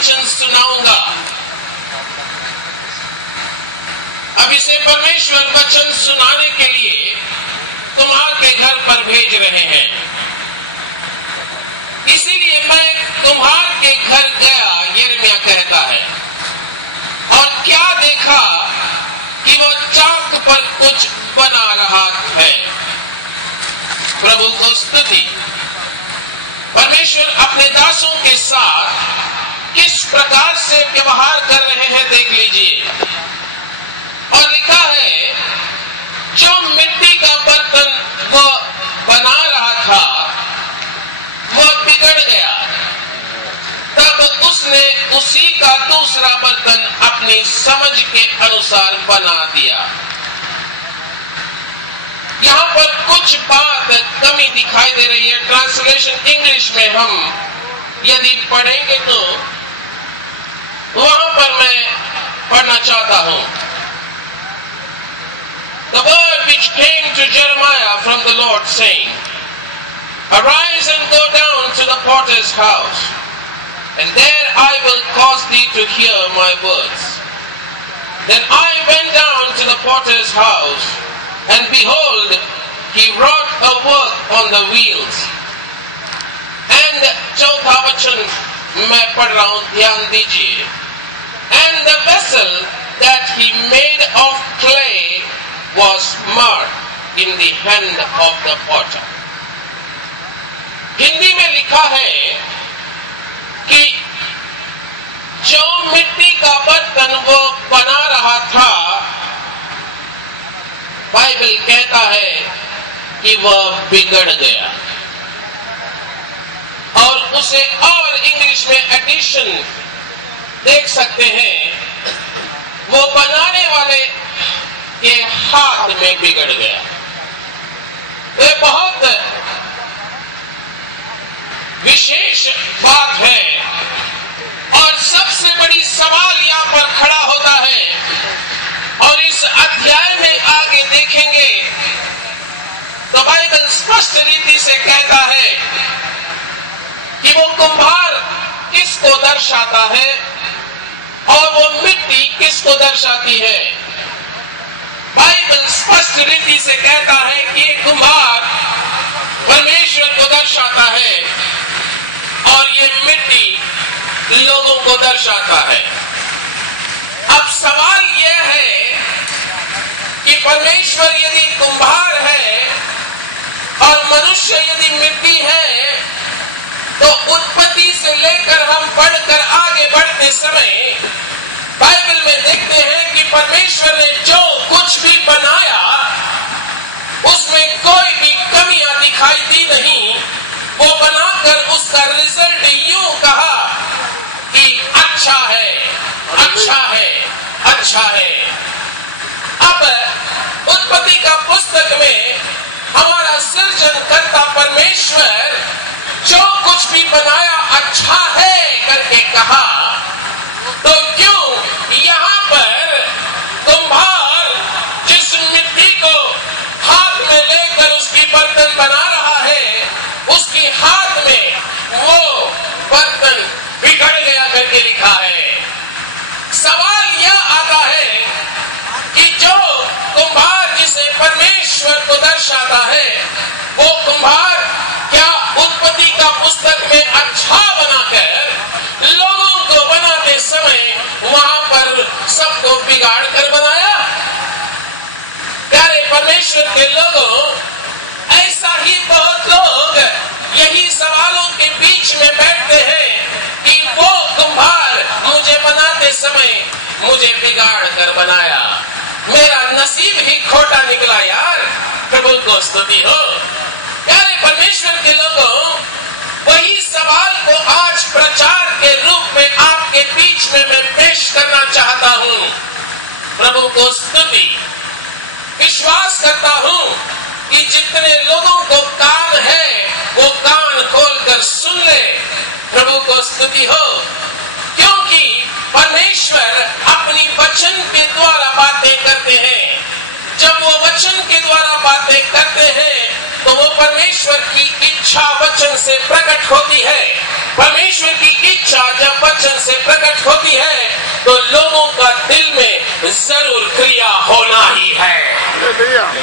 वचन सुनाऊंगा। अब इसे परमेश्वर वचन सुनाने के लिए कुम्हार के घर पर भेज रहे हैं। इसीलिए मैं कुम्हार के घर गया, यिर्मयाह कहता है, और क्या देखा कि वो चाक पर कुछ बना रहा है। प्रभु को स्तुति। परमेश्वर अपने दासों के साथ किस प्रकार से व्यवहार कर रहे हैं देख लीजिए। और लिखा है, जो मिट्टी का बर्तन वो बना रहा था वो बिगड़ गया, तब उसने उसी का दूसरा बर्तन अपनी समझ के अनुसार बना दिया। यहां पर कुछ बात कमी दिखाई दे रही है। ट्रांसलेशन इंग्लिश में हम यदि पढ़ेंगे तो वहां पर मैं पढ़ना चाहता हूं। The word which came to Jeremiah from the Lord, saying, Arise and go down to the potter's house, and there I will cause thee to hear my words. Then I went down to the potter's house, and behold, he wrought a work on the wheels. And चौथा वचन मैं पढ़ रहा हूं, ध्यान दीजिए। And the vessel that he made of clay was marked in the hand of the potter. Hindi में लिखा है कि जो मिट्टी का बर्तन वो बना रहा था, बाइबल कहता है कि वह बिगड़ गया। और उसे और इंग्लिश में एडिशन देख सकते हैं, वो बनाने वाले के हाथ में बिगड़ गया। ये बहुत विशेष बात है। और सबसे बड़ी सवाल यहां पर खड़ा होता है, और इस अध्याय में आगे देखेंगे तो बाइबल स्पष्ट रीति से कहता है कि वो कुम्हार किसको दर्शाता है और वो मिट्टी किसको दर्शाती है। बाइबल स्पष्ट रीति से कहता है कि ये कुम्हार परमेश्वर को दर्शाता है और ये मिट्टी लोगों को दर्शाता है। अब सवाल यह है कि परमेश्वर यदि कुम्हार है और मनुष्य यदि मिट्टी है, तो उत्पत्ति से लेकर हम पढ़कर आगे बढ़ते समय बाइबल में देखते हैं कि परमेश्वर ने जो कुछ भी बनाया उसमें कोई भी कमियां दिखाई दी नहीं। वो बनाकर उसका रिजल्ट यूं कहा कि अच्छा है, अच्छा है, अच्छा है। अब उत्पत्ति का पुस्तक में हमारा सृजनकर्ता परमेश्वर जो कुछ भी बनाया अच्छा है करके कहा, तो क्यों यहां पर कुम्हार जिस मिट्टी को हाथ में लेकर उसकी बर्तन बना रहा है, उसके हाथ में वो बर्तन बिगड़ गया करके लिखा है। सवाल यह आता है कि जो कुम्हार जिसे परमेश्वर को दर्शाता है, वो कुम्हार क्या उत्पत्ति का पुस्तक में अच्छा बनाकर लोगों को बनाते समय वहां पर सबको बिगाड़ कर बनाया? प्यारे परमेश्वर के लोगों, ऐसा ही बहुत लोग यही सवालों के बीच में बैठते हैं कि वो कुम्हार मुझे बनाते समय मुझे बिगाड़ कर बनाया, मेरा नसीब ही खोटा निकला यार। प्रभु को स्तुति हो। प्यारे परमेश्वर के लोगों, वही सवाल को आज प्रचार के रूप में आपके बीच में मैं पेश करना चाहता हूं। प्रभु को स्तुति। विश्वास करता हूं कि जितने लोगों को कान है वो कान खोलकर सुन ले। प्रभु को स्तुति हो, क्योंकि परमेश्वर अपनी वचन के द्वारा बातें करते हैं। जब वो वचन के द्वारा बातें करते हैं तो वो परमेश्वर की इच्छा वचन से प्रकट होती है। परमेश्वर की इच्छा जब वचन से प्रकट होती है तो लोगों का दिल में जरूर क्रिया होना ही है।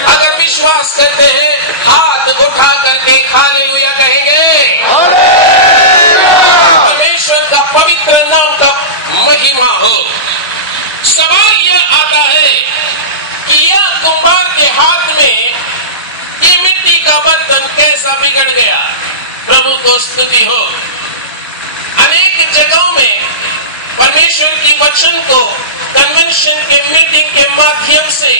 अगर विश्वास करते हैं हाथ उठा करके हालेलुया कहेंगे। परमेश्वर का पवित्र नाम का महिमा हो। सवाल यह आता है कि यह कुम्हार के हाथ में ये मिट्टी का बर्तन कैसा बिगड़ गया। प्रभु को स्तुति हो। अनेक जगहों में परमेश्वर की वचन को कन्वेंशन के मीटिंग के माध्यम से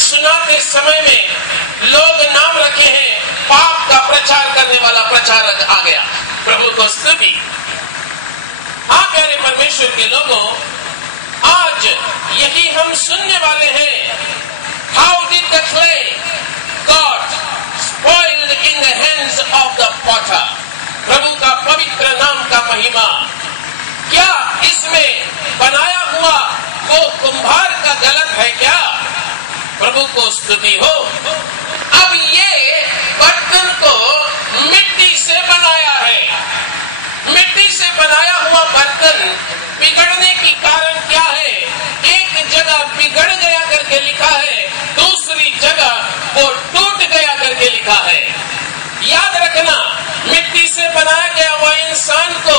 सुनाते समय में लोग नाम रखे हैं पाप का प्रचार करने वाला प्रचारक आ गया। प्रभु को स्तुति। हाँ प्यारे परमेश्वर के लोगों, आज यही हम सुनने वाले हैं। How did the clay got spoiled in the hands of the potter. प्रभु का पवित्र नाम का महिमा। क्या इसमें बनाया हुआ वो कुम्हार का गलत है क्या? प्रभु को स्तुति हो। अब ये बर्तन को मिट्टी से बनाया है। मिट्टी से बनाया हुआ बर्तन बिगड़ने की कारण क्या है? एक जगह बिगड़ गया करके लिखा है, दूसरी जगह वो टूट गया करके लिखा है। याद रखना, मिट्टी से बनाया गया हुआ इंसान को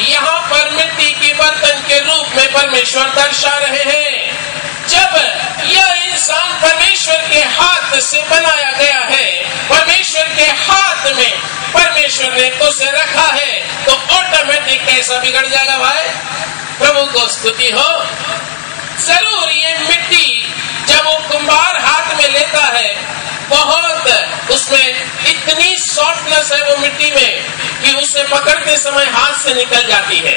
यहाँ पर मिट्टी के बर्तन के रूप में परमेश्वर दर्शा रहे हैं। जब यह इंसान परमेश्वर के हाथ से बनाया गया है, परमेश्वर के हाथ में परमेश्वर ने उसे रखा है, तो ऑटोमेटिक कैसा बिगड़ जाएगा भाई? प्रभु को स्तुति हो। जरूर ये मिट्टी जब वो कुम्हार हाथ में लेता है, बहुत उसमें इतनी सॉफ्टनेस है वो मिट्टी में कि उसे पकड़ते समय हाथ से निकल जाती है।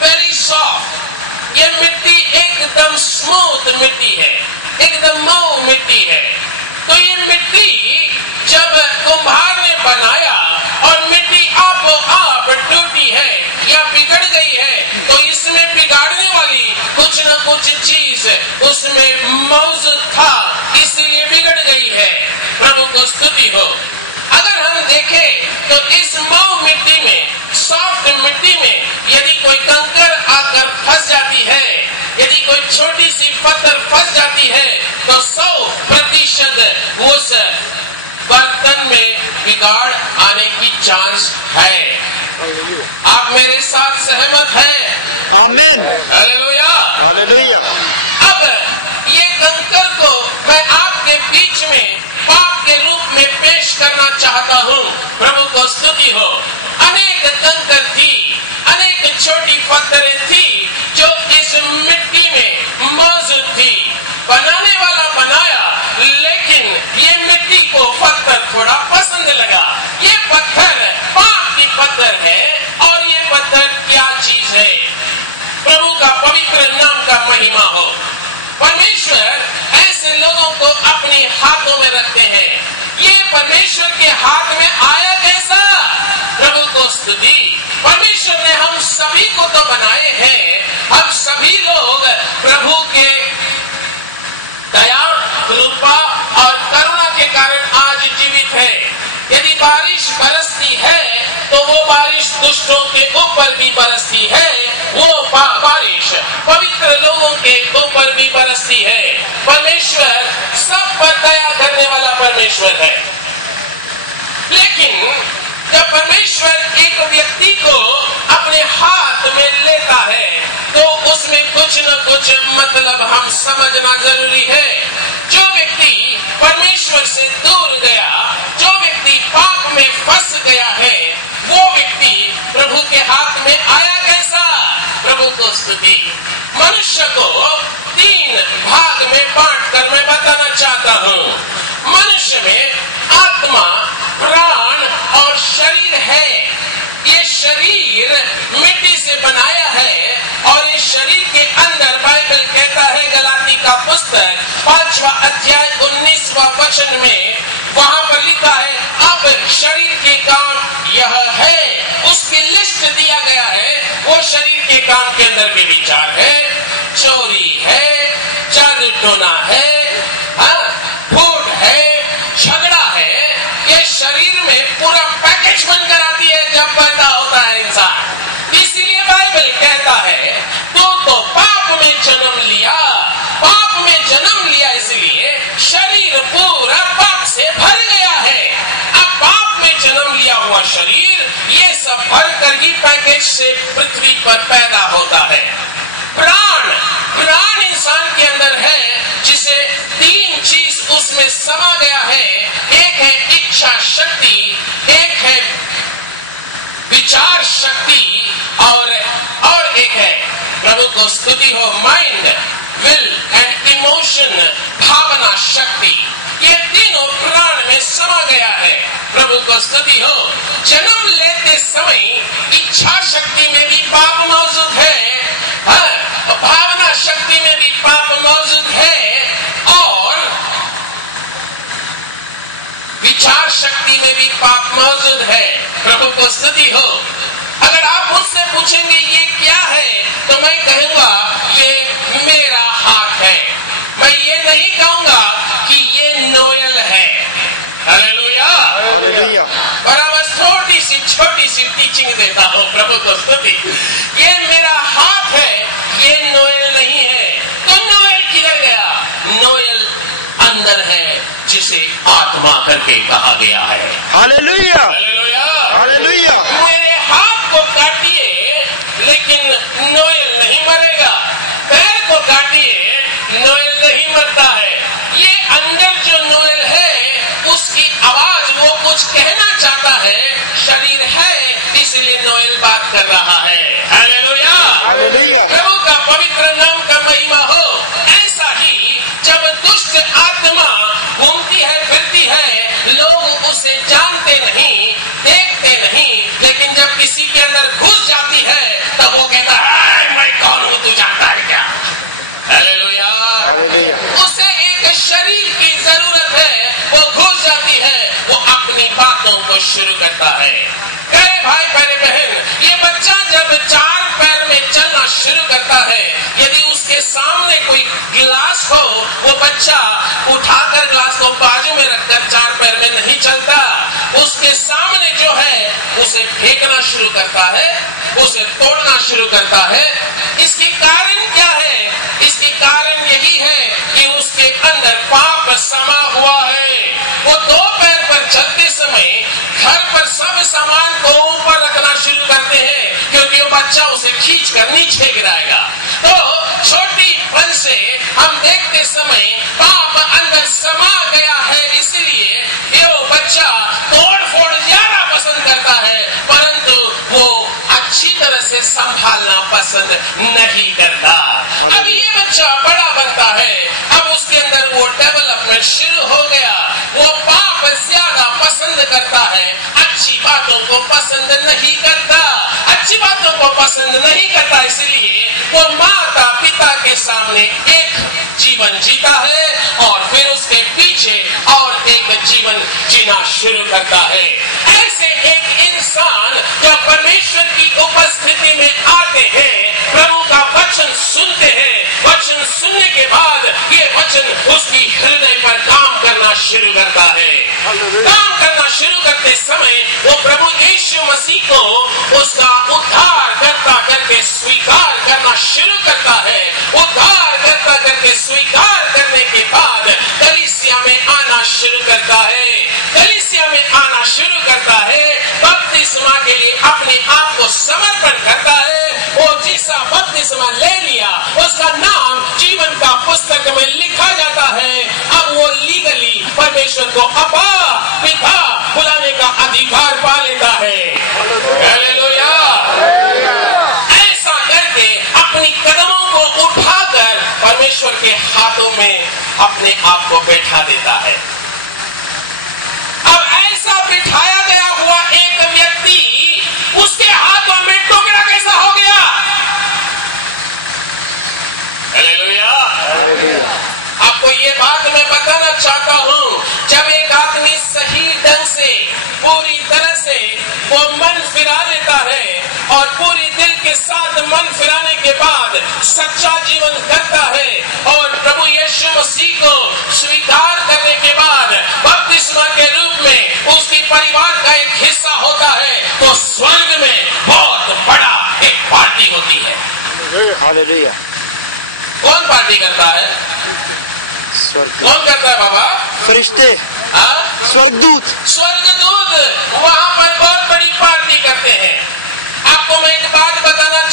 Very soft. ये मिट्टी एकदम स्मूथ मिट्टी है, एकदम मऊ मिट्टी है। तो ये मिट्टी जब कुम्हार ने बनाया और मिट्टी आपो आप टूटी है या बिगड़ गई है, तो इसमें बिगाड़ने वाली कुछ न कुछ चीज उसमें मौजूद था, इसीलिए बिगड़ गई है। प्रभु को स्तुति हो। अगर हम देखें तो इस मऊ मिट्टी में, सॉफ्ट मिट्टी में यदि कोई कंकर आकर फंस जाती है, यदि कोई छोटी सी पत्थर फंस जाती है, तो 100% उस बर्तन में बिगाड़ आने की चांस है। आप मेरे साथ सहमत हैं? आमीन। हालेलुया। हालेलुया। अब ये कंकर को मैं आपके बीच में पाप के रूप में पेश करना चाहता हूँ। प्रभु को स्तुति हो। अनेक कंकर थी, अनेक छोटी पत्थरें थी जो इस मिट्टी में मौजूद थी। बनाने वाला बनाया, लेकिन ये मिट्टी को पत्थर थोड़ा पसंद लगा। ये पत्थर पाप की पत्थर है और ये पत्थर क्या चीज है? प्रभु का पवित्र नाम का महिमा हो। परमेश्वर ऐसे लोगों को अपने हाथों में रखते हैं। ये परमेश्वर के हाथ में आया कैसा? प्रभु को स्तुति। परमेश्वर ने हम सभी को तो बनाए हैं। हम सभी लोग प्रभु के दया, कृपा और करुणा के कारण आज जीवित है। यदि बारिश बरसती है तो वो बारिश दुष्टों के ऊपर भी बरसती है, वो बारिश पवित्र लोगों के ऊपर भी बरसती है। परमेश्वर सब पर दया करने वाला परमेश्वर है। लेकिन जब परमेश्वर एक व्यक्ति को अपने हाथ में लेता है तो उसमें कुछ न कुछ मतलब हम समझना जरूरी है। जो व्यक्ति परमेश्वर से दूर गया, जो व्यक्ति पाप में फंस गया है, वो व्यक्ति प्रभु के हाथ में आया कैसा? प्रभु को स्तुति। मनुष्य को 3 भाग में बांटकर मैं बताना चाहता हूँ। मनुष्य में आत्मा, प्राण और शरीर है। ये शरीर मिट्टी से बनाया है और इस शरीर के अंदर बाइबल कहता है, गलाती का पुस्तक 5वां अध्याय 19वां वचन में, वहां पर लिखा है अब शरीर के काम यह है। उसकी लिस्ट दिया गया है। वो शरीर के काम के अंदर के विचार है, चोरी है, जादू टोना है, फूट है, झगड़ा है। ये शरीर में पूरा पैकेज बनकर आती है जब पैदा होता है इंसान। इसीलिए बाइबल कहता है पैकेज से पृथ्वी पर पैदा होता है। प्राण इंसान के अंदर है, जिसे 3 चीज उसमें समा गया है। एक है इच्छा शक्ति, एक है विचार शक्ति, और एक है, प्रभु को स्तुति हो, माइंड, विल एंड इमोशन, भावना शक्ति। ये तीनों प्राण में समा गया है। प्रभु को स्तुति हो। जन्म लेते समय इच्छा शक्ति में भी पाप मौजूद है, भावना शक्ति में भी पाप मौजूद है, और विचार शक्ति में भी पाप मौजूद है। प्रभु को स्तुति हो। अगर आप मुझसे पूछेंगे ये क्या है, तो मैं कहूंगा ये मेरा हाथ है। मैं ये नहीं कहूंगा कि ये नोयल है। हालेलुया। और अब छोटी सी टीचिंग देता हूं। प्रभु को स्तुति। ये मेरा हाथ है, ये नोयल नहीं है। तो नोयल किधर गया? नोयल अंदर है, जिसे आत्मा करके कहा गया है। Hallelujah, hallelujah, hallelujah. मेरे हाथ को काटिए, लेकिन नोयल नहीं मरेगा। पैर को काटिए, नोयल नहीं मरता है। ये अंदर जो नोयल है, उसकी आवाज, वो कुछ कहना चाहता है। शरीर है, इसलिए नोयल बात कर रहा है। Hallelujah, hallelujah. प्रभु का पवित्र नाम का महिमा हो। ऐसा ही जब दुष्ट आत्मा घूमती है, फिरती है, लोग उसे जानते नहीं, देखते नहीं, लेकिन जब किसी के अंदर घुस जाती है, तब वो कहता है, मैं कौन हूं, तू जानता है क्या? हालेलुया। उसे एक शरीर की जरूरत है, वो घुस जाती है, वो अपनी बातों को शुरू करता है। प्यारे भाई, प्यारे बहन, ये बच्चा जब 4 पैर में चलना शुरू करता है, यदि उसके सामने कोई गिलास हो, वो बच्चा उठाकर गिलास को बाजू में रखकर 4 पैर में नहीं चलता। उसके सामने जो है, उसे फेंकना शुरू करता है, उसे तोड़ना शुरू करता है। इसके कारण क्या है? इसके कारण यही है कि उसके अंदर पाप समा हुआ है। वो 2 पैर पर चलते समय घर पर सब सामान को ऊपर रखना शुरू करते हैं, क्योंकि वो बच्चा उसे खींच कर नीचे गिराएगा। तो छोटीपन से हम देखते समय पाप अंदर समा गया है, इसलिए ये बच्चा तोड़ फोड़ ज्यादा पसंद करता है, परंतु वो अच्छी तरह से संभालना पसंद नहीं करता। अब ये बच्चा बड़ा बनता है, अब उसके अंदर वो डेवलपमेंट शुरू हो गया। वो पाप ज्यादा पसंद करता है, अच्छी बातों को पसंद नहीं करता। अच्छी बातों को पसंद नहीं करता, इसलिए वो माता पिता के सामने एक जीवन जीता है, और फिर उसके पीछे और एक जीवन जीना शुरू करता है। ऐसे एक इंसान जब परमेश्वर की उपस्थिति में आते हैं, प्रभु का वचन सुनते हैं, वचन सुनने के बाद ये वचन उसकी हृदय पर काम करना शुरू करता है। काम करना शुरू करते समय वो प्रभु यीशु मसीह को उसका उद्धार करके स्वीकार करना शुरू करता है। उद्धार करके स्वीकार करने के बाद कलीसिया में आना शुरू करता है। कलीसिया में आना शुरू करता है, बपतिस्मा के लिए अपने आप को समर्पण करता है। वो जिसका बपतिस्मा ले लिया, उसका नाम जीवन का पुस्तक में लिखा जाता है। अब वो लीगली परमेश्वर को अपा पिता बुलाने का अधिकार पा लेता है। हालेलुया। ऐसा करके अपनी कदमों को उठाकर परमेश्वर के हाथों में अपने आप को बैठा देता है। अब ऐसा बिठाया गया हुआ एक व्यक्ति, उसके हाथों में टुकड़ा कैसा हो गया? हालेलुया। आपको ये बात मैं बताना चाहता हूं, जब एक आदमी सही ढंग से पूरी तरह से वो मन फिरा लेता है, और पूरी दिल के साथ मन फिराने के बाद सच्चा जीवन करता है, और प्रभु यीशु मसीह को स्वीकार करने के बाद बपतिस्मा के रूप में उसकी परिवार का एक हिस्सा होता है, तो स्वर्ग में बहुत बड़ा एक पार्टी होती है। हालेलुया। कौन पार्टी करता है? कौन करता है बाबा? फरिश्ते, स्वर्गदूत। स्वर्गदूत वहां पर बहुत बड़ी पार्टी करते हैं। आपको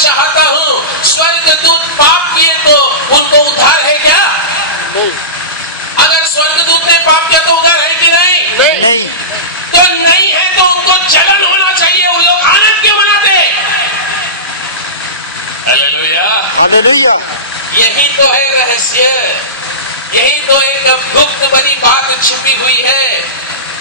चाहता हूं, स्वर्गदूत पाप किए तो उनको उद्धार है क्या? नहीं। अगर स्वर्गदूत ने पाप किया तो उद्धार है कि नहीं? नहीं। तो नहीं है तो उनको जलन होना चाहिए। वो लोग आनंद क्यों मनाते? हालेलुया। हालेलुया। यही तो है रहस्य, यही तो एक गुप्त बड़ी बात छिपी हुई है।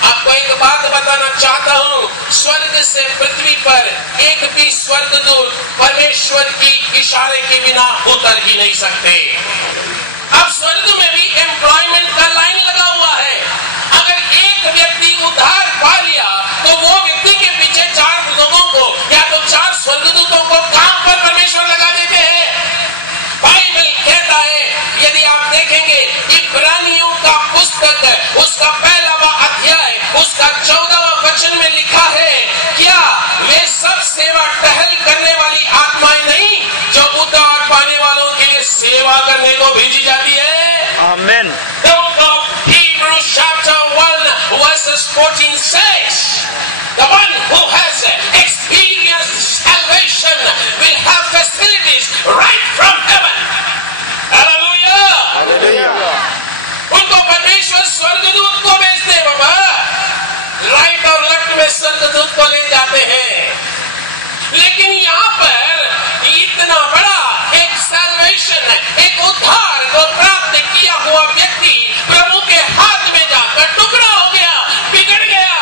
आपको एक बात बताना चाहता हूं, स्वर्ग से पृथ्वी पर एक भी स्वर्गदूत परमेश्वर की इशारे के बिना उतर ही नहीं सकते। अब स्वर्ग में भी एम्प्लॉयमेंट का लाइन लगा हुआ है। अगर एक व्यक्ति उद्धार पा लिया तो वो व्यक्ति के पीछे 4 लोगों को या तो 4 स्वर्गदूतों को काम पर परमेश्वर लगा देते हैं। बाइबल कहता है, यदि आप देखेंगे इब्रानियों का पुस्तक उसका 1वां अध्याय उसका 14वां वचन में लिखा है, क्या वे सब सेवा टहल करने वाली आत्माएं नहीं जो उद्धार पाने वालों के लिए सेवा करने को भेजी जाती है? आमीन। The book of Hebrews chapter 1 verses 14 says, the one who has experienced salvation will have facilities right from heaven. Hallelujah. Hallelujah. उनको परमेश्वर स्वर्गदूत को भेजते हैं बाबा, राइट और लेफ्ट में स्वर्गदूत को ले जाते हैं। लेकिन यहाँ पर इतना बड़ा एक सैल्वेशन, एक उद्धार को प्राप्त किया हुआ व्यक्ति प्रभु के हाथ में जाकर टुकड़ा हो गया, बिगड़ गया।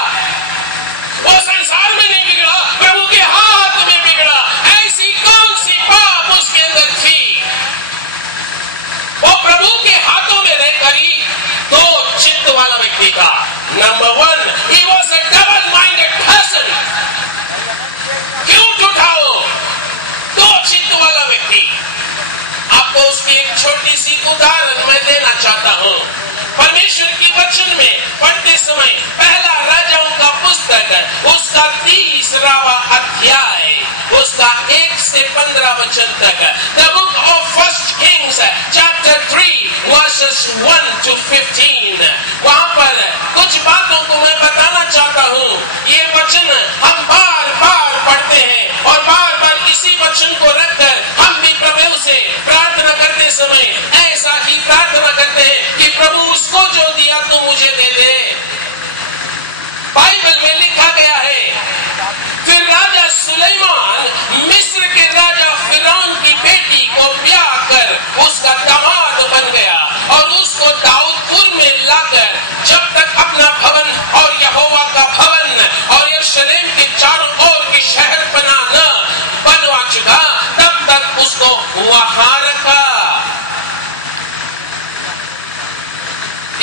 वो संसार में नहीं बिगड़ा, प्रभु के हाथ में बिगड़ा। ऐसी कौन सी पाप उसके अंदर थी? वो प्रभु के हाथों में रहकर ही 2 चित्त वाला व्यक्ति था। Number 1, he was a double-minded person। क्यों उठाओ 2 चित्त वाला व्यक्ति? आपको उसकी एक छोटी सी उदाहरण मैं देना चाहता हूं। परमेश्वर की वचन में पढ़ते समय 1 राजाओं का पुस्तक उसका 30वां अध्याय उसका 1 से 15 वचन तक, the book of 1 Kings chapter 3 versus 1 to 15, वहां पर कुछ बातों को मैं बताना चाहता हूं। ये वचन हम बार बार पढ़ते हैं और बार बार इसी वचन को रखकर हम भी प्रभु से प्रार्थना करते समय ऐसा ही प्रार्थना करते हैं कि प्रभु उसको जो दिया तू मुझे दे दे। बाइबल में लिखा गया है, फिर राजा सुलेमान मिस्र के राजा फिरौन की बेटी को ब्याह कर उसका दामाद बन गया और उसको दाऊदपुर में लाकर जब तक अपना भवन और यहोवा का भवन और यरूशलेम के चारों ओर की शहरपना न बनवा चुका तब तक उसको वहां रखा।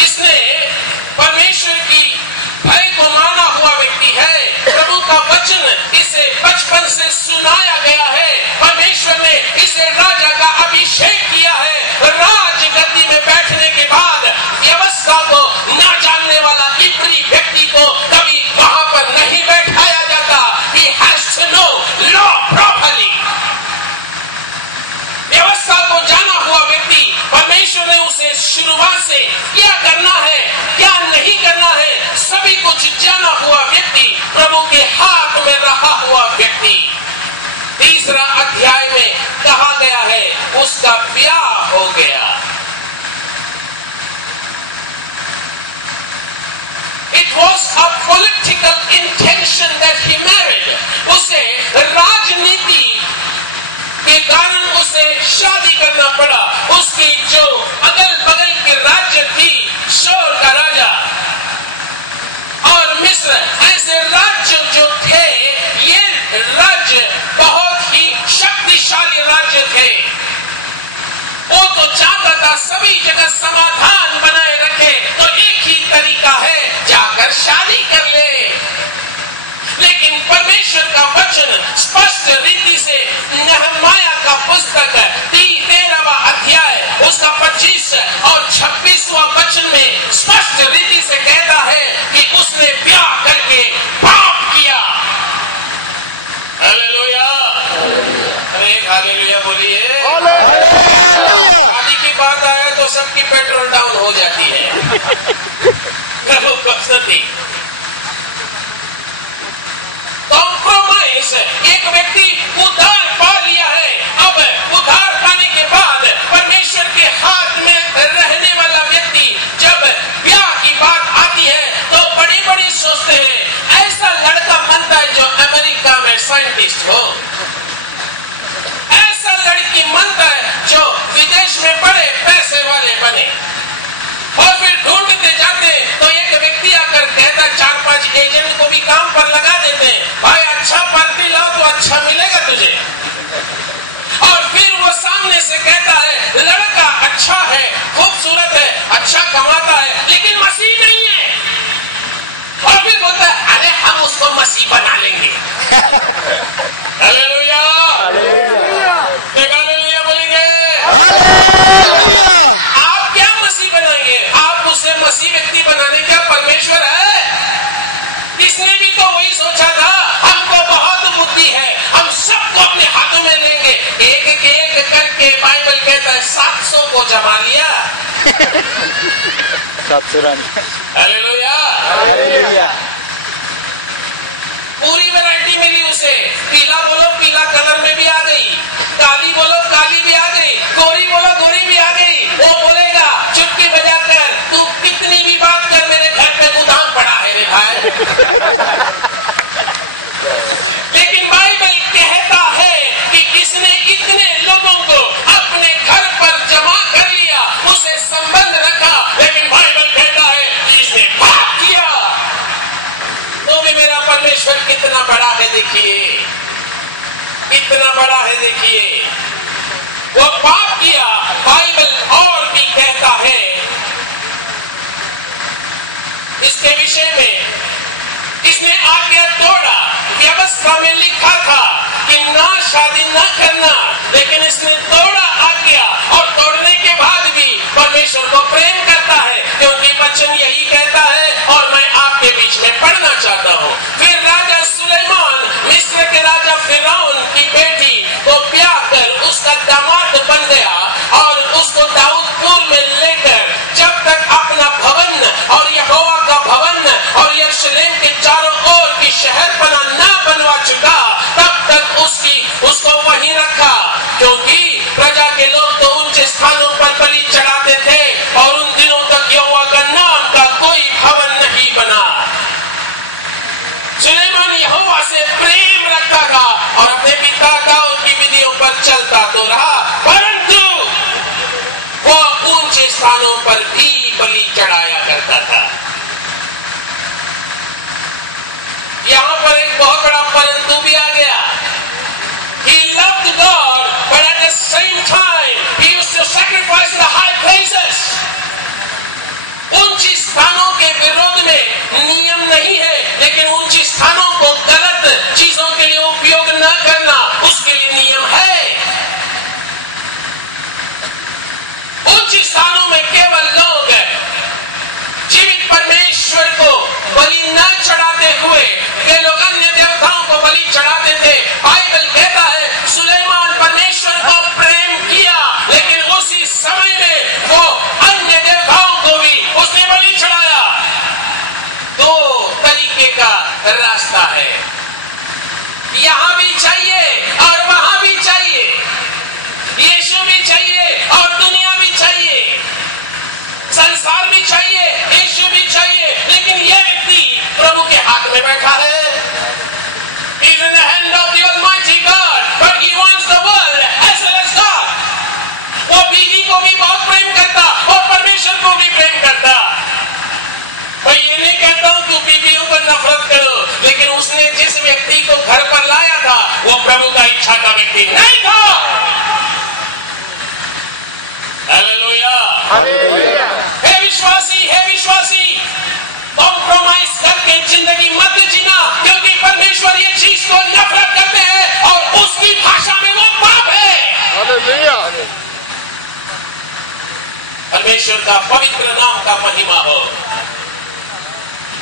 इसने परमेश्वर की भय को माना हुआ व्यक्ति है। प्रभु का वचन इसे बचपन से सुनाया गया है। परमेश्वर ने इसे राजा का अभिषेक किया है। राजगद्दी में बैठने के बाद व्यवस्था को न जानने वाला इब्री व्यक्ति को कभी वहां पर नहीं बैठाया जाता। He has to know law properly। व्यवस्था को जाना हुआ व्यक्ति, परमेश्वर ने उसे शुरुआत से क्या करना है क्या नहीं करना है सभी कुछ जाना हुआ व्यक्ति, प्रभु के हाथ में रहा हुआ व्यक्ति। 3 अध्याय में कहा गया है उसका ब्याह हो गया। It was a political intention that he married। उसे राजनीति के कारण उसे शादी करना पड़ा। उसकी जो अगल बगल के राज्य थी, शोर का राजा और मिस्र, ऐसे राज्य जो थे, ये राज्य बहुत ही शक्तिशाली राज्य थे। वो तो चाहता था सभी जगह समाधान बनाए रखे, तो एक ही तरीका है जाकर शादी कर ले। लेकिन परमेश्वर का वचन स्पष्ट रीति से नहमाया का पुस्तक 13वां अध्याय उसका 25 और 26वां वचन में स्पष्ट रीति से कहता है कि उसने ब्याह करके पाप किया। हालेलुया। अरे हालेलुया बोलिए। शादी की बात आए तो सबकी पेट्रोल डाउन हो जाती है। प्रभु को स्तुति। कॉम्प्रोमाइज, एक व्यक्ति उद्धार पा लिया है की काम पर लगा देते हैं, भाई अच्छा पढ़ती लाओ तो अच्छा मिलेगा तुझे। और फिर वो सामने से कहता है लड़का अच्छा है, खूबसूरत है, अच्छा कमाता है, लेकिन मसीह नहीं है। और फिर बोलता है अरे हम उसको मसीह बना लेंगे। हालेलुया, हालेलुया बोलेंगे। आप क्या मसीह बनाएंगे? आप उससे मसीह व्यक्ति बनाने का परमेश्वर है? इसने भी तो वही सोचा था, हमको बहुत बुद्धि है, हम सबको अपने हाथों में लेंगे। एक करके बाइबल कहता है 700 को जमा लिया। 700 रन। Hallelujah, hallelujah. पूरी वैरायटी मिली उसे। पीला बोलो पीला कलर में भी आ गई, काली बोलो काली भी आ गई, गोरी बोलो गोरी भी आ गई। वो बोलेगा चुटकी बजाकर तू कितनी भी बात कर, मेरे घर पे गोदाम पड़ा है रे भाई। लेकिन बाइबल कहता है कि इसने इतने लोगों को अपने घर पर जमा कर लिया, उसे संबंध रखा, लेकिन बाइबल कहता है कि इसने पाप किया। तो भी मेरा परमेश्वर कितना बड़ा है देखिए, कितना बड़ा है देखिए। वो पाप किया। बाइबल और भी कहता है इसके विषय में, इसने आज्ञा तोड़ा। व्यवस्था में लिखा था कि ना शादी ना करना, लेकिन इसने तोड़ा आज्ञा, और तोड़ने के बाद भी परमेश्वर को प्रेम करता है, क्योंकि वचन यही कहता है। और मैं आपके बीच में पढ़ना चाहता हूँ। फिर राजा सुलेमान मिस्र के राजा फिरौन की बेटी को ब्याह कर उसका दामाद बन गया, और उसको दाऊदपुर में लेकर जब तक अपना भवन और यहोवा का भवन और यरूशलेम के चारों ओर की शहर बना ना बनवा चुका, तब तक उसको वहीं रखा, क्योंकि प्रजा के लोग तो ऊंचे स्थानों पर बलि चढ़ाते थे, और उन दिनों तक यहोवा का नाम का कोई भवन नहीं बना। सुलेमान यहोवा से प्रेम रखता था और अपने पिता का उनकी विधियों पर चलता तो रहा, परंतु वो ऊंचे स्थानों पर भी बलि चढ़ाया करता था। यहां पर एक बहुत बड़ा परंतु भी आ गया। He loved God, but at the same time he used to sacrifice the high places. ऊंची स्थानों के विरोध में नियम नहीं है, लेकिन ऊंची स्थानों को गलत चीजों के लिए उपयोग न करना, उसके लिए नियम है। ऊंची स्थानों में केवल लोग जीवित परमेश्वर को बलि न चढ़ाते हुए वे लोग अन्य देवताओं को बलि चढ़ाते थे। बाइबल कहता है सुलेमान परमेश्वर को प्रेम किया, लेकिन उसी समय में वो अन्य देवताओं को भी उसने बलि चढ़ाया। दो तरीके का रास्ता है, यहां भी चाहिए और वहां भी चाहिए, यीशु भी चाहिए और दुनिया भी चाहिए, संसार भी चाहिए, यीशु भी चाहिए, लेकिन यह व्यक्ति प्रभु के हाथ में बैठा है। He's in the hand of the Almighty God, but he wants the world as well as God. वो बीवी को भी बहुत प्रेम करता और परमेश्वर को भी प्रेम करता। मैं ये नहीं कहता हूं कि बीवियों पर नफरत करो, लेकिन उसने जिस व्यक्ति को घर पर लाया था वो प्रभु का इच्छा का व्यक्ति नहीं था। Hallelujah, hallelujah. हे विश्वासी, कॉम्प्रोमाइज करके जिंदगी मत जीना, क्योंकि परमेश्वर ये चीज को नफरत करते हैं और उसकी भाषा में वो पाप है। हालेलुया। परमेश्वर का पवित्र नाम का महिमा हो।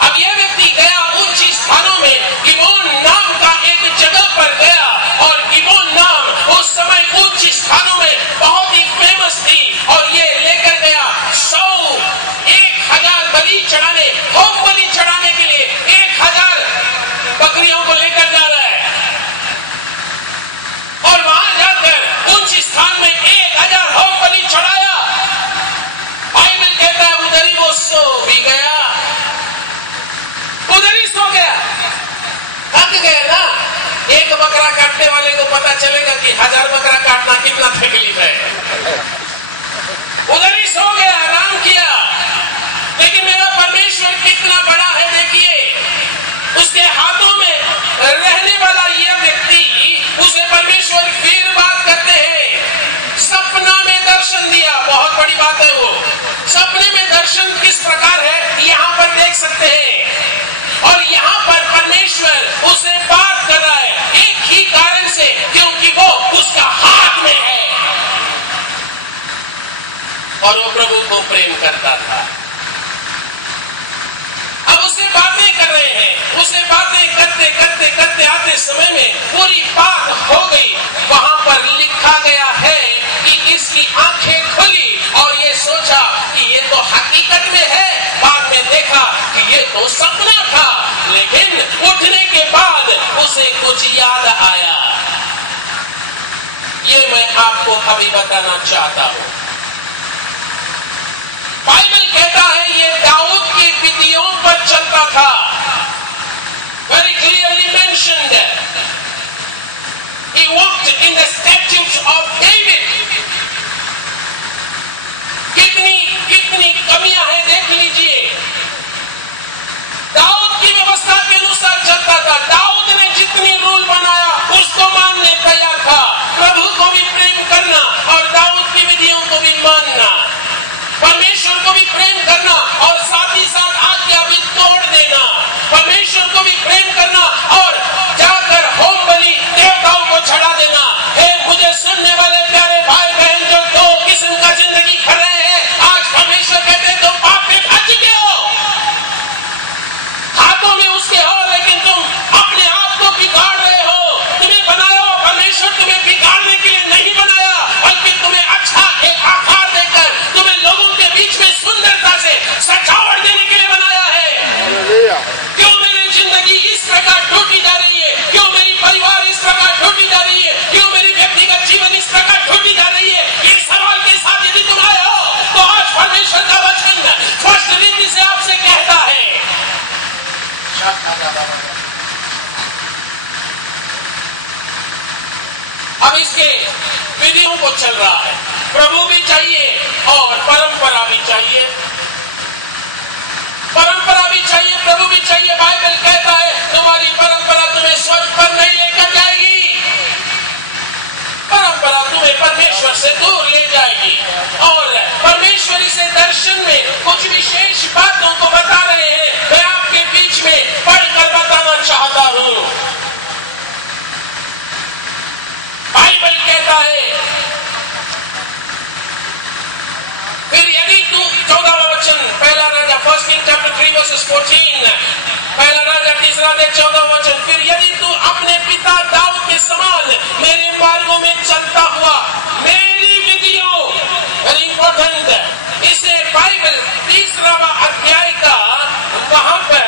अब यह व्यक्ति गया ऊंची स्थानों में, गिबोन नाम का एक जगह पर गया, और गिबोन नाम उस समय ऊंची स्थानों में बहुत ही फेमस थी, और ये लेकर गया 1000 बलि चढ़ाने, होम बलि चढ़ाने के लिए 1000 बकरियों को लेकर जा रहा है, और वहां जाकर ऊंची स्थान में 1000 होम बलि चढ़ाया। बाइबल कहता है उधर ही वो सो भी गया, उधर ही सो गया, थक गया ना। एक बकरा काटने वाले को पता चलेगा कि 1000 बकरा काटना कितना तकलीफ है। उधर ही सो गया, आराम किया, लेकिन मेरा परमेश्वर कितना बड़ा है देखिए। उसके सकते हैं। और यहाँ पर परमेश्वर उससे बात कर रहा है एक ही कारण से, क्योंकि वो उसका हाथ में है और वो प्रभु को प्रेम करता था। अब उससे बातें कर रहे हैं, उससे बातें करते करते करते आते समय में पूरी बात हो गई। वहां पर लिखा गया है कि इसकी आंखें खुली और ये सोचा कि ये तो हकीकत में है। बाद में देखा कि ये तो सपना था, लेकिन उठने के बाद उसे कुछ याद आया। ये मैं आपको अभी बताना चाहता हूं। बाइबल कहता है ये दाऊद की विधियों पर चलता था। Very clearly mentioned, he walked in the statutes of David. कितनी कमियां हैं देख लीजिए। दाऊद की व्यवस्था के अनुसार चलता था। दाऊद ने जितनी रूल बनाया उसको मानने तैयार था। प्रभु को भी प्रेम करना और दाऊद की विधियों को भी मानना, परमेश्वर को भी प्रेम करना और साथ ही साथ आज्ञा भी तोड़ देना। परमेश्वर को भी प्रेम करना और जाकर होम बलि देवताओं को चढ़ा देना। हे मुझे सुनने वाले प्यारे भाई बहन जो दो किस्म का जिंदगी कर रहे हैं, आज परमेश्वर कहते हैं तुम पाप में फंस चुके हो, हाथों में उसके हो, लेकिन तुम अपने आप को बिगाड़ रहे हो। तुम्हें बनाया हो परमेश्वर, तुम्हें बिगाड़ने के लिए नहीं बनाया, बल्कि तुम्हें अच्छा एक आकार देकर तुम्हें लोगों के बीच में सुंदरता से सजावट देने के लिए बनाया है। क्यों मेरी जिंदगी इस प्रकार टूटी जा रही है? क्यों मेरी परिवार इस प्रकार टूटी जा रही है? क्यों मेरी व्यक्तिगत जीवन इस प्रकार टूटी जा रही है? ये सवाल के साथ यदि तुम आए हो तो आज परमेश्वर का वचन स्पष्ट रीति से आपसे कहता है। अब इसके विधियों को चल रहा है। प्रभु भी चाहिए और परंपरा भी चाहिए, परंपरा भी चाहिए, प्रभु भी चाहिए। बाइबल कहता है तुम्हारी परंपरा तुम्हें स्वर्ग पर नहीं लेकर जाएगी, परंपरा तुम्हें परमेश्वर से दूर ले जाएगी। और परमेश्वर इसे दर्शन में कुछ विशेष बातों को बता रहे हैं, मैं आपके बीच में पढ़कर बताना चाहता हूं। बाइबल कहता है फिर यदि तू 14वां वचन, पहला राजा 1 Kings chapter 3 verses 14, पहला राजा 3 अध्याय 14वां वचन, फिर यदि तू अपने पिता दाऊद के समान मेरे मार्गों में चलता हुआ मेरी विधियों, वेरी इंपॉर्टेंट, इसे बाइबल 3वां अध्याय का वहां पर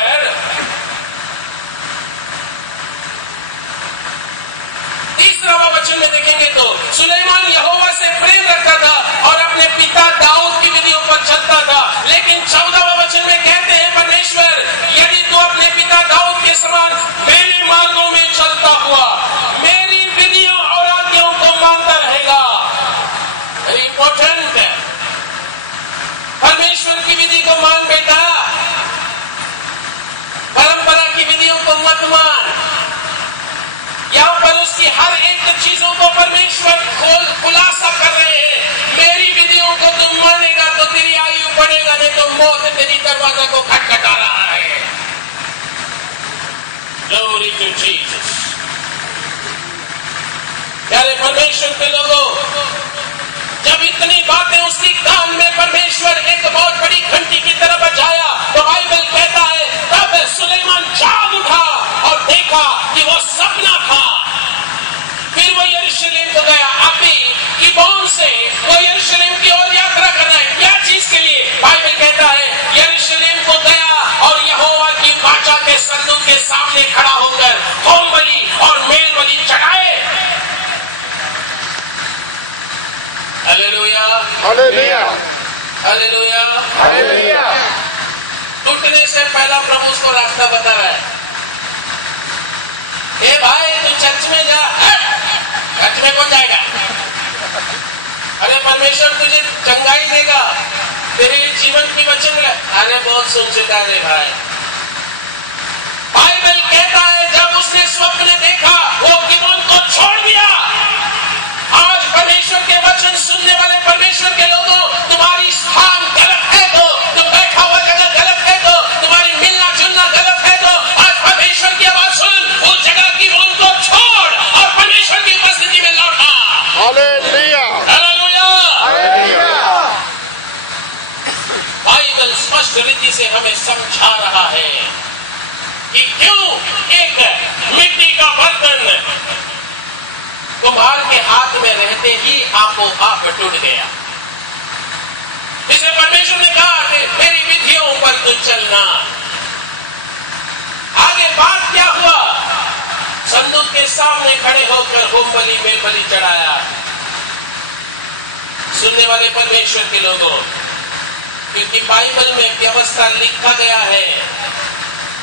3वां वचन में देखेंगे तो सुलेमान यहोवा से प्रेम रखता था और अपने पिता दाऊद की विधियों पर चलता था। लेकिन 14वां वचन में कहते हैं परमेश्वर यदि तू अपने पिता दाऊद के समान मेरे मार्गों में चलता हुआ मेरी विधियों और आज्ञाओं को मानता रहेगा। वेरी इंपॉर्टेंट, परमेश्वर की विधि को मान बेटा, परंपरा की विधियों को मत मान। यहाँ पर उसकी हर एक चीजों को परमेश्वर खुलासा कर रहे हैं। मेरी विधियों को तुम मानेगा तो तेरी आयु बढ़ेगा, नहीं तो मौत तेरी दरवाजा को खटखटा रहा है। Glory to Jesus। प्यारे परमेश्वर के लोगों, जब इतनी बातें उसकी कान में परमेश्वर एक बहुत बड़ी घंटी की तरह बजाया तो बाइबल कहता है तब सुलेमान जाग उठा और देखा कि वो सपना था। फिर वो यरूशलेम को गया। अभी गिबोन से वो यरूशलेम की ओर यात्रा कर रहा है। क्या चीज के लिए? बाइबल कहता है यरूशलेम को गया और यहोवा की वाचा के संदूक के सामने खड़ा होकर होम बलि और मेल बलि चढ़ाए। Hallelujah, hallelujah, hallelujah, hallelujah. टूटने से पहला प्रभु उसको रास्ता बता रहा है। ए भाई तू चर्च में जा। चर्च में कौन जाएगा? अरे परमेश्वर तुझे चंगाई देगा, तेरे जीवन की वचन। अरे बहुत सुन चुका रे भाई। बाइबल कहता है जब उसने स्वप्न देखा वो गिबोन को छोड़ दिया। आज परमेश्वर के वचन सुनने वाले परमेश्वर के लोगों, तुम्हारी स्थान गलत है तो तुम बैठा हुआ जगह गलत है तो तुम्हारी समझा रहा है कि क्यों एक मिट्टी का बर्तन कुम्हार के हाथ में रहते ही आपो आप टूट गया। इसलिए परमेश्वर ने कहा कि मेरी विधियों पर तू चलना। आगे बात क्या हुआ? संदूक के सामने खड़े होकर होम बलि में बलि चढ़ाया। सुनने वाले परमेश्वर के लोगों, क्योंकि बाइबल में व्यवस्था लिखा गया है,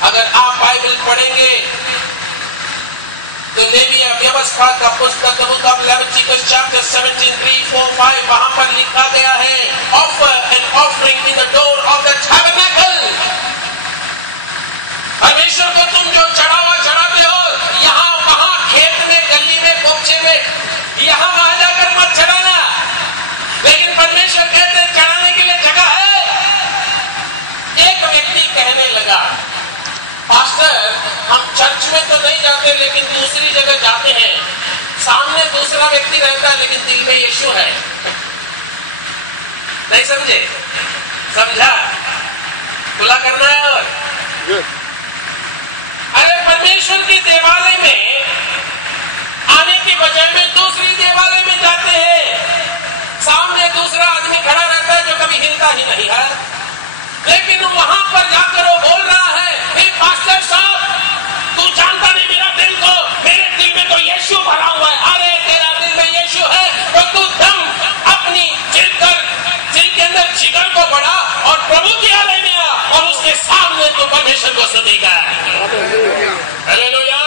अगर आप बाइबल पढ़ेंगे तो लेविया व्यवस्था का पुस्तक बुक ऑफ लेविटिकस चैप्टर 17, 3, 4, 5 वहां पर लिखा गया है, offer an offering in the door of the tabernacle. परमेश्वर को तुम जो चढ़ावा चढ़ाते हो यहां वहां खेत में, गली में, पोपचे में, यहां वहां जाकर मत चढ़ाना। लेकिन परमेश्वर कहते हैं चढ़ाने के लिए जगह है। एक व्यक्ति कहने लगा, पास्टर हम चर्च में तो नहीं जाते लेकिन दूसरी जगह जाते हैं, सामने दूसरा व्यक्ति रहता है लेकिन दिल में यीशु है। नहीं समझे? समझा? खुला करना है। और अरे परमेश्वर के देवालय में आने की बजाय में दूसरी देवालय में जाते हैं, सामने दूसरा आदमी खड़ा रहता है जो कभी हिलता ही नहीं है, लेकिन वहां पर जाकर वो बोल रहा है, हे पास्टर साहब तू जानता नहीं मेरा दिल को, मेरे दिल में तो यीशु भरा हुआ है। अरे तेरा दिल में यीशु है तो तू दम अपनी दिल के अंदर जिगर को बढ़ा और प्रभु के आलय में आ और उसके सामने तू परमेश्वर को स्तुति कर। हालेलुया।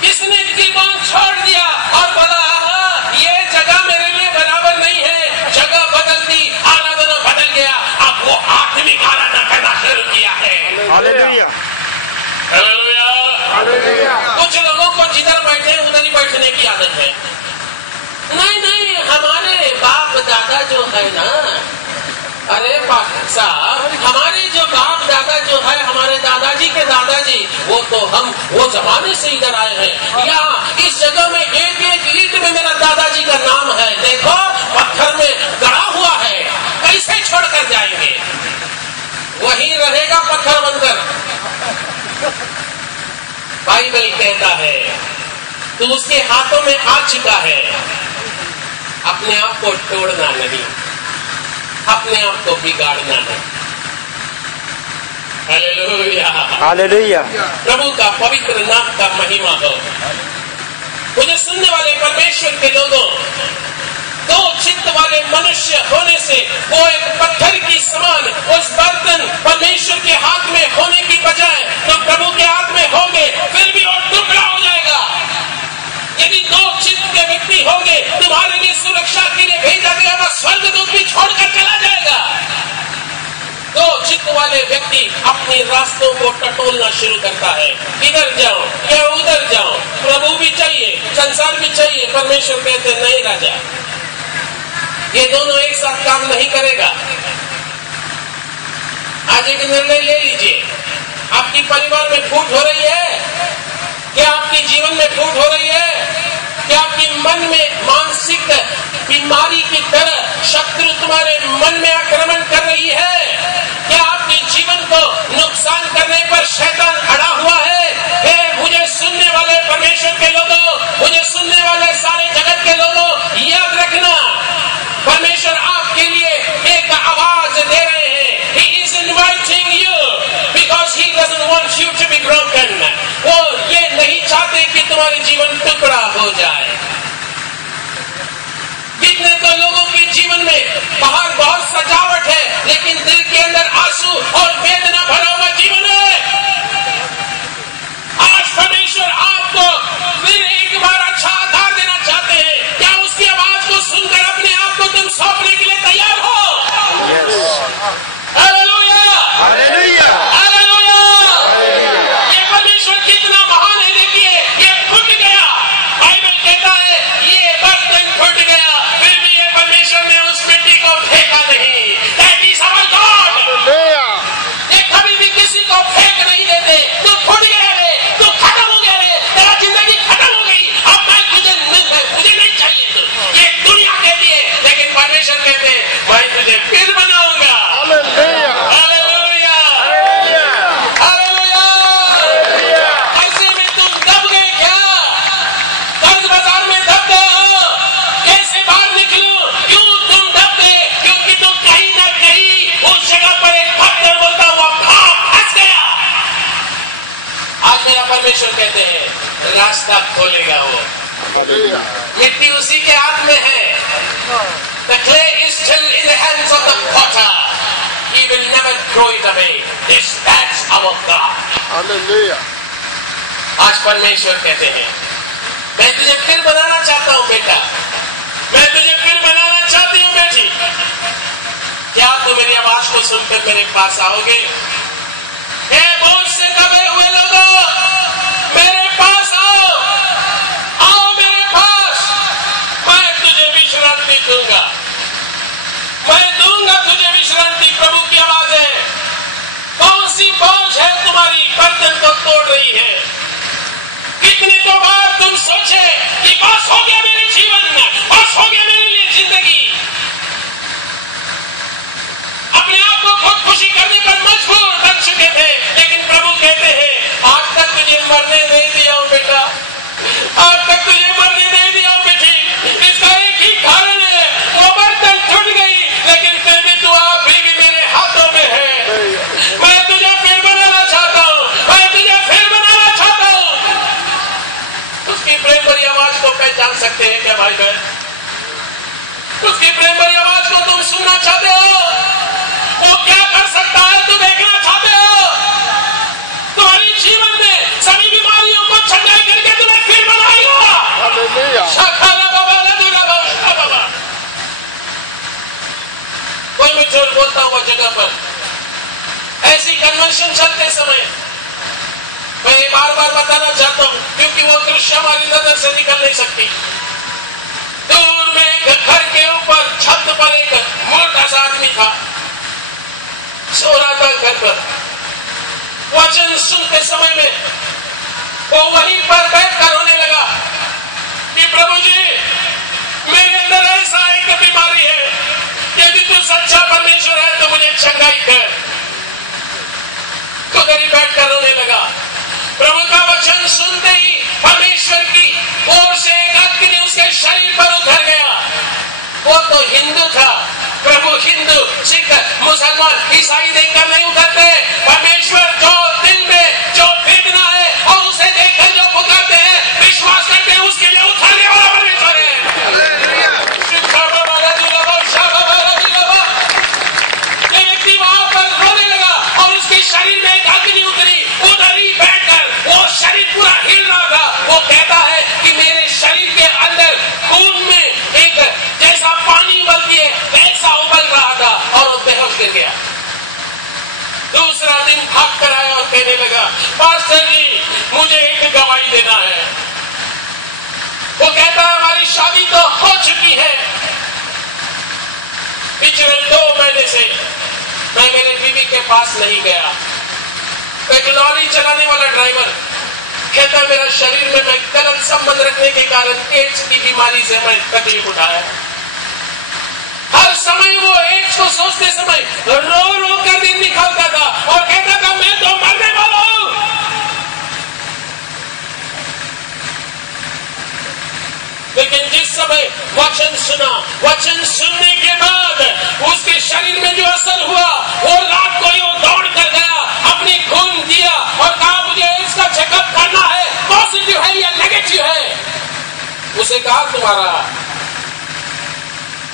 किसने जीवन छोड़ दिया और बोला ये जगह मेरे लिए बराबर नहीं है, जगह बदल दी, आराधना बदल गया, अब वो आत्मिक आराधना करना शुरू किया है। हालेलुया। हालेलुया। कुछ लोगों को जिधर बैठे उधर ही बैठने की आदत है। नहीं, हमारे बाप दादा जो है ना, अरे साहब हमारे जो बाप दादा जो है, हमारे दादाजी के दादाजी, वो जमाने से इधर आए हैं। यहाँ इस जगह में एक ईंट में मेरा दादाजी का नाम है, देखो पत्थर में गड़ा हुआ है, कैसे छोड़कर जाएंगे? वहीं रहेगा पत्थर बनकर। बाइबल कहता है तू उसके हाथों में आ चुका है, अपने आप को तोड़ना नहीं, अपने आप को बिगाड़ना नहीं। हालेलुया। हालेलुया। प्रभु का पवित्र नाम का महिमा हो। मुझे सुनने वाले परमेश्वर के लोगों, दो चित्त वाले मनुष्य होने से वो एक पत्थर की समान उस बर्तन परमेश्वर के हाथ में होने की बजाय तो प्रभु के हाथ में होंगे, फिर भी वो टुकड़ा हो जाएगा। यदि दो चित्त के व्यक्ति होंगे, तुम्हारे लिए सुरक्षा के लिए भेजा गया वह स्वर्गदूत भी छोड़कर चला जाएगा। दो चित्त वाले व्यक्ति अपने रास्तों को टटोलना शुरू करता है, इधर जाओ या उधर जाओ, प्रभु भी चाहिए, संसार भी चाहिए। परमेश्वर कहते नहीं राजा, ये दोनों एक साथ काम नहीं करेगा। आज एक निर्णय ले लीजिए। आपकी परिवार में फूट हो रही है क्या? आपके जीवन में फूट हो रही है क्या? आपके मन में मानसिक बीमारी की तरह शत्रु तुम्हारे मन में आक्रमण कर रही है क्या? आपके जीवन को नुकसान करने पर शैतान अड़ा हुआ है? हे मुझे सुनने वाले परमेश्वर के लोगों, मुझे सुनने वाले सारे जगत के लोगों, याद रखना परमेश्वर आपके लिए एक आवाज दे रहे हैं। He is inviting you because he doesn't want you to be broken. वो ये नहीं चाहते कि तुम्हारे जीवन टुकड़ा हो जाए। कितने तो लोगों के जीवन में बाहर बहुत सजावट है लेकिन दिल के अंदर आंसू और वेदना भरा हुआ जीवन है। आज परमेश्वर आपको फिर एक बार अच्छा आधार देना चाहते हैं। क्या उसकी आवाज को सुनकर अपने आप को तुम सौंपने के लिए तैयार हो? हालेलुया। हालेलुया। हालेलुया। ये परमेश्वर कितना महान है। देखिए ये फूट गया। बाइबल कहता है ये बर्तन फूट गया, फिर भी ये परमेश्वर ने उस मिट्टी को फेंका नहीं। That is our God। ये कभी भी किसी को फेंक नहीं देते। तू फूट गया रे, तू खत्म हो गया रे, तेरा जिंदगी खत्म हो गई, अब मैं मुझे नहीं चाहिए तू। ये दुनिया कहती है लेकिन परमेश्वर कहते हैं मैं तुझे फिर बनाऊंगा। आज मेरा परमेश्वर कहते हैं रास्ता खोलेगा वो। मिट्टी उसी के हाथ में है। The clay is still in the hands of the potter. He will never throw it away. That's our God. Hallelujah. आज परमेश्वर कहते हैं मैं तुझे फिर बनाना चाहता हूं बेटा, मैं तुझे फिर बनाना चाहती हूं बेटी। क्या तुम मेरी आवाज को सुनकर मेरे पास आओगे? हे बोझ से दबे हुए लोगों, मेरे पास आओ, आओ मेरे पास। मैं तुझे विश्रांति दूंगा, मैं दूंगा तुझे विश्रांति। प्रभु की आवाज है। कौन सी बोझ है तुम्हारी बर्तन को तोड़ रही है? कितनी तो बार तुम सोचे कि बस हो गया मेरे जीवन में, बस हो गया मेरे लिए जिंदगी। अपने आप को खुदकुशी करने पर मजबूर बन चुके थे, लेकिन प्रभु कहते हैं आज तक तुझे मरने नहीं दिया हूं बेटा, आज तक तुझे मरने नहीं दिया हूं बेटी। इसका एक ही कारण है, वो बर्तन टूट गई, लेकिन फिर भी तू अभी भी मेरे हाथों में है। मैं तुझे फिर बनाना चाहता हूं, मैं तुझे फिर बनाना चाहता हूं। उसकी प्रेम भरी आवाज को पहचान सकते हैं क्या भाई बहन? उसकी प्रेम भरी आवाज को तुम सुनना चाहते हो? वो क्या कर सकता है तो देखना चाहते हो? तुम्हारी जीवन में सभी बीमारियों को छटाई करके तुम्हें फिर बनाएगा। Hallelujah. कोई मैं झूठ बोलता हुआ जगह पर ऐसी कन्वेंशन चलते समय मैं ये बार बार बताना चाहता हूं, क्योंकि वो दृश्य हमारी नजर से निकल नहीं सकती। दूर में एक घर के ऊपर छत पर एक मोटा सा आदमी था, सो रहा था घर पर। वचन सुनते समय में वो वहीं पर बैठकर रोने लगा कि प्रभु जी मेरे अंदर ऐसा एक बीमारी है, यदि तू सच्चा परमेश्वर है तो मुझे चंगाई कर। तो उधर ही बैठकर रोने लगा। प्रभु का वचन सुनते ही परमेश्वर की ओर से एक अग्नि उसके शरीर पर उतर गया। वो तो हिंदू था। प्रभु हिंदू, सिख, मुसलमान, ईसाई देखकर नहीं उतरते। परमेश्वर जो दिल में जो वेदना है और उसे देखकर जो पुकारते हैं, विश्वास करते हैं, उसके लिए उतरने वाला परमेश्वर है। ये व्यक्ति वहां पर रोने लगा और उसके शरीर में एक अग्नि उतरी। उधर ही बैठकर वो शरीर पूरा हिल रहा था। वो कहता है कि मेरे शरीर के अंदर खून में एक जैसा पानी उबलती है वैसा उबल रहा था और वो बेहोश गिर गया। दूसरा दिन भाग कर आया और कहने लगा पास्टर जी मुझे एक गवाही देना है। वो कहता है हमारी शादी तो हो चुकी है, पिछले 2 महीने से मैं मेरे बीवी के पास नहीं गया। एक लॉरी चलाने वाला ड्राइवर कहता है मेरा शरीर में मैं गलत संबंध रखने के कारण एड्स की बीमारी से मैं तकलीफ उठाया। हर समय वो एड्स को सोचते समय रो रो कर दिन निकालता था और कहता था मैं तो मरने वाला हूं। लेकिन जिस समय वचन सुना, वचन सुनने के बाद उसके शरीर में जो असर हुआ, वो रात को यो दौड़ कर गया, अपनी खून दिया और कहा मुझे इसका चेकअप करना है, पॉजिटिव है या नेगेटिव है। उसे कहा तुम्हारा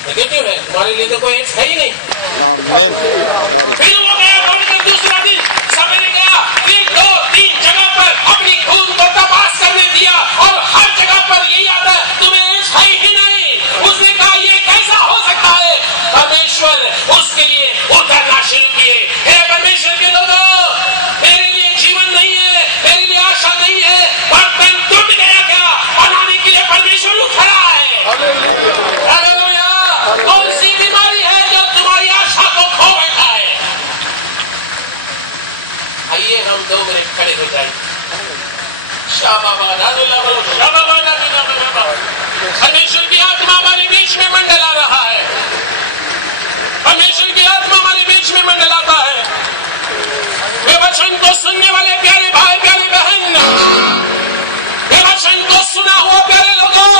नेगेटिव है, तुम्हारे लिए तो कोई एड्स है ही नहीं। फिर वो गया दौड़कर दूसरा दिन सवेरे गया, फिर 2-3 जगह पर अपनी खून को तपास करने दिया और हर जगह पर यही आता है तुम्हें एड्स है ही नहीं। उसने कहा ये कैसा हो सकता है? परमेश्वर उसके लिए उतरना शुरू किए। हे परमेश्वर के लोगों, मेरे लिए जीवन नहीं है, मेरे लिए आशा नहीं है, बर्तन टूट गया क्या? बनाने के लिए परमेश्वर उतरा है। हालेलुया। कौन सी बीमारी है जो तुम्हारी आशा को खो बैठा है? आइए हम 2 मिनट खड़े हो जाए। परमेश्वर की आत्मा हमारे बीच में मंडला रहा है। परमेश्वर की आत्मा हमारे बीच में मंडलाता है। वे वचन को सुनने वाले प्यारे भाई प्यारे बहन, वे वचन को सुना हुआ प्यारे लोगों,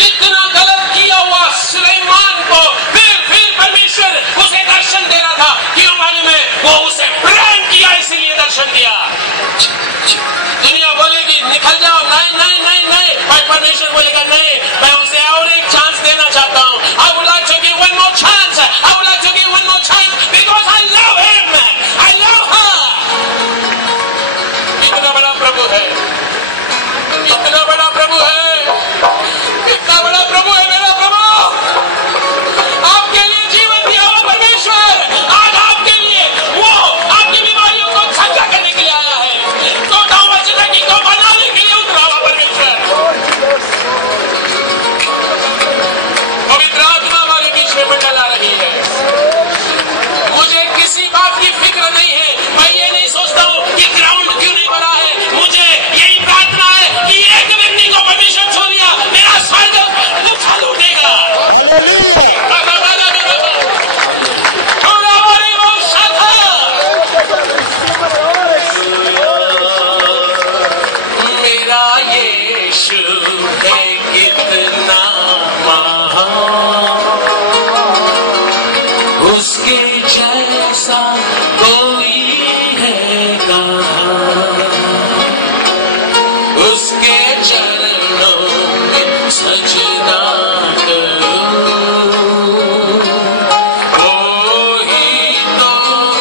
इतना गलत किया हुआ सुलेमान को फिर परमेश्वर परमेश्वर उसे दर्शन दे रहा था। क्यों मालूम है? वो उसे प्रेम किया, इसीलिए दर्शन दिया। दुनिया बोलेगी निकल जाओ, नहीं नहीं नहीं नहीं, पर परमेश्वर बोलेगा नहीं, मैं उसे और एक चांस देना चाहता हूँ। I would like to give one more chance. I would like to give one more chance because I love him. I love her. कितना बड़ा प्रभु है, कितना बड़ा प्रभु है, कितना बड़ा प्रभु है मेरा प्रभु। आपके लिए जीवन दिया हुआ परमेश्वर आज आपके लिए वो आपकी बीमारियों को छक्का करने के लिए आया है, तो दावचलगी को बनाने के लिए उतरा हुआ परमेश्वर। पवित्र आत्मा हमारे बीच में मंडल आ रही है। मुझे किसी बात की फिक्र नहीं है, मैं ये नहीं सोचता हूँ कि ग्राउंड क्यों नहीं भरा है। मुझे यही प्रार्थना है कि एक व्यक्ति को परमेश्वर छू लिया, मेरा स्वर्ग उछल उठेगा। मेरा यीशु है कितना महान, उसके जैसा कोई है कहाँ, उसके चरणों में सजदा करो, वो ही तो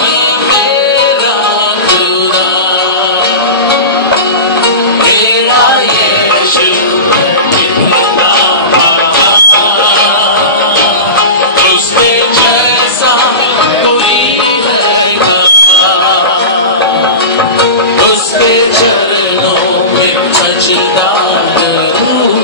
है मेरा खुदा। मेरा यीशु कितना महान, उसके जैसा कोई है कहाँ, उसके चरणों में सजदा करूं।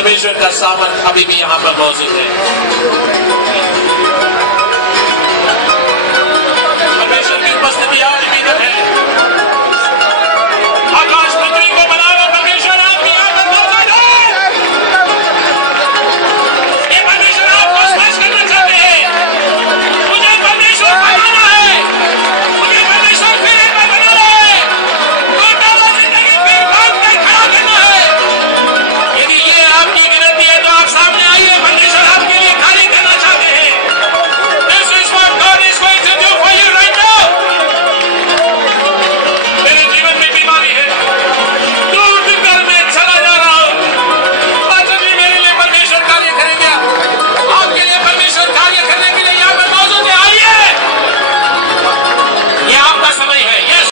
परमेश्वर का सामर्थ अभी भी यहाँ पर मौजूद है। परमेश्वर की उपस्थिति आज भी इधर है।